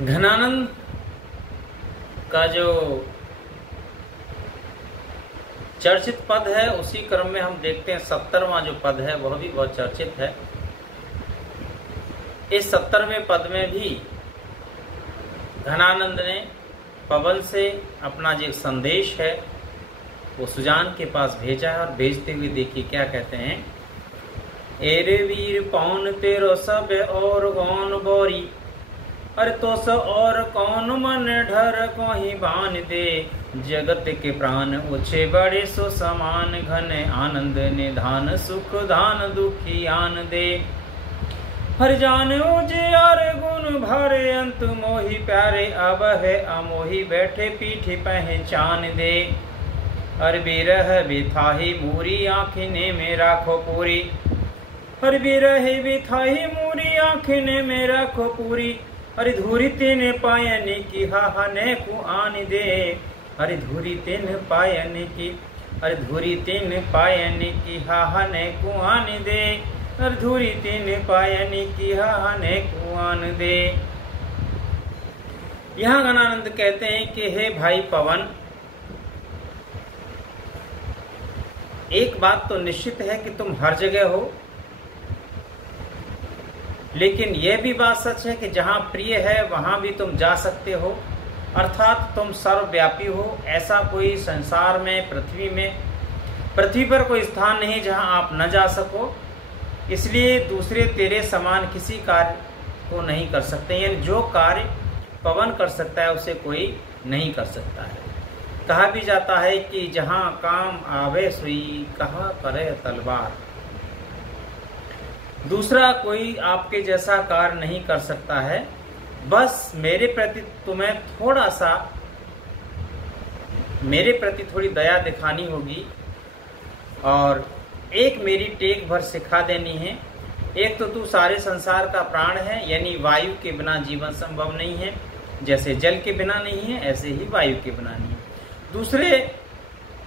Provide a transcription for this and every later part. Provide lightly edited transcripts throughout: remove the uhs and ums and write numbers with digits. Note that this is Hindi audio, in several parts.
घनानंद का जो चर्चित पद है उसी क्रम में हम देखते हैं 70वां जो पद है वह भी बहुत चर्चित है। इस 70वें पद में भी घनानंद ने पवन से अपना जो संदेश है वो सुजान के पास भेजा है और भेजते हुए देखिए क्या कहते हैं। एरे वीर पौन तेरो सब और गौन बोरी, अरे तो स और कौन मन ढर को ही बान दे, जगत के प्राण ऊंचे बड़े सो समान, घन आनंद निधान सुख धान दुखी आन दे, हर जान उजियार गुण भारे अंत मोहि प्यारे, अब है अमोहि बैठे पीठी पहचान दे, हर बिरह बिथाही मूरी आँखिने में राखो पूरी, हर बिरह बिथाही मूरी आँखिने में राखो पूरी, हरि धूरी तेन पायन की हाहने को आन दे, हरि धूरी तेन पायन की, हरि धूरी तेन पायन की हाहने को आन दे, हरि धूरी तेन पायन की हाहने को आन दे। यहाँ घनानंद कहते हैं कि हे भाई पवन, एक बात तो निश्चित है कि तुम हर जगह हो, लेकिन यह भी बात सच है कि जहां प्रिय है वहां भी तुम जा सकते हो, अर्थात तुम सर्वव्यापी हो। ऐसा कोई संसार में पृथ्वी पर कोई स्थान नहीं जहां आप न जा सको, इसलिए दूसरे तेरे समान किसी कार्य को नहीं कर सकते। यानी जो कार्य पवन कर सकता है उसे कोई नहीं कर सकता है। कहा भी जाता है कि जहां काम आवे सुई, कहा करे तलवार। दूसरा कोई आपके जैसा कार्य नहीं कर सकता है। बस मेरे प्रति तुम्हें थोड़ी दया दिखानी होगी और एक मेरी टेक भर सिखा देनी है। एक तो तू सारे संसार का प्राण है, यानी वायु के बिना जीवन संभव नहीं है। जैसे जल के बिना नहीं है ऐसे ही वायु के बिना नहीं है। दूसरे,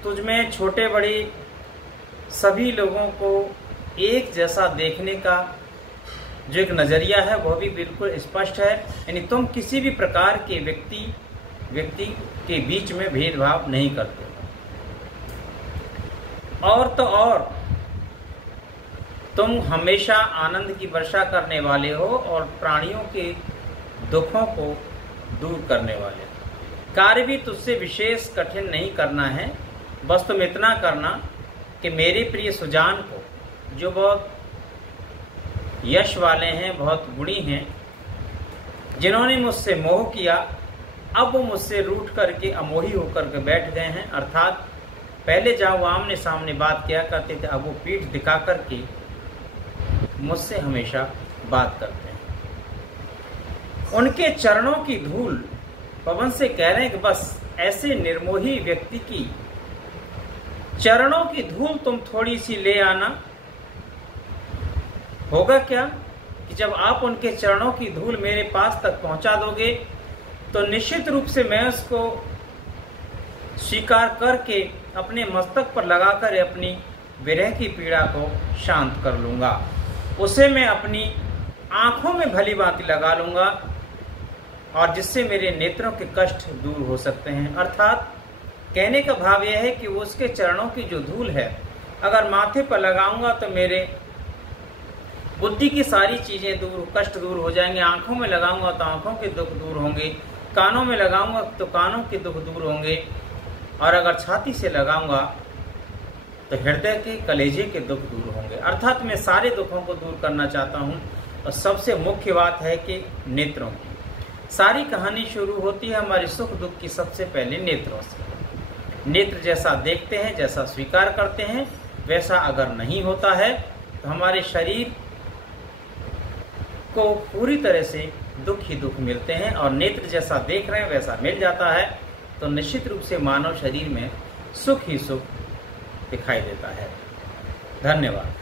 तुझमें छोटे बड़े सभी लोगों को एक जैसा देखने का जो एक नजरिया है वह भी बिल्कुल स्पष्ट है। यानी तुम किसी भी प्रकार के व्यक्ति के बीच में भेदभाव नहीं करते। और तो और तुम हमेशा आनंद की वर्षा करने वाले हो और प्राणियों के दुखों को दूर करने वाले। कार्य भी तुझसे विशेष कठिन नहीं करना है। बस तुम इतना करना कि मेरे प्रिय सुजान को, जो बहुत यश वाले हैं, बहुत गुणी हैं, जिन्होंने मुझसे मोह किया, अब वो मुझसे रूठ करके अमोही होकर के बैठ गए हैं। अर्थात पहले जहाँ वो आमने सामने बात किया करते थे, अब वो पीठ दिखा करके मुझसे हमेशा बात करते हैं। उनके चरणों की धूल, पवन से कह रहे हैं कि बस ऐसे निर्मोही व्यक्ति की चरणों की धूल तुम थोड़ी सी ले आना। होगा क्या कि जब आप उनके चरणों की धूल मेरे पास तक पहुंचा दोगे तो निश्चित रूप से मैं उसको स्वीकार करके अपने मस्तक पर लगाकर अपनी विरह की पीड़ा को शांत कर लूंगा। उसे मैं अपनी आंखों में भली भांति लगा लूंगा और जिससे मेरे नेत्रों के कष्ट दूर हो सकते हैं। अर्थात कहने का भाव यह है कि उसके चरणों की जो धूल है अगर माथे पर लगाऊंगा तो मेरे बुद्धि की सारी चीजें दूर, कष्ट दूर हो जाएंगे। आंखों में लगाऊंगा तो आंखों के दुख दूर होंगे, कानों में लगाऊंगा तो कानों के दुख दूर होंगे, और अगर छाती से लगाऊंगा तो हृदय के कलेजे के दुख दूर होंगे। अर्थात मैं सारे दुखों को दूर करना चाहता हूं। और सबसे मुख्य बात है कि नेत्रों की सारी कहानी शुरू होती है हमारे सुख दुख की सबसे पहले नेत्रों से। नेत्र जैसा देखते हैं, जैसा स्वीकार करते हैं, वैसा अगर नहीं होता है तो हमारे शरीर को पूरी तरह से दुख ही दुख मिलते हैं। और नेत्र जैसा देख रहे हैं वैसा मिल जाता है तो निश्चित रूप से मानव शरीर में सुख ही सुख दिखाई देता है। धन्यवाद।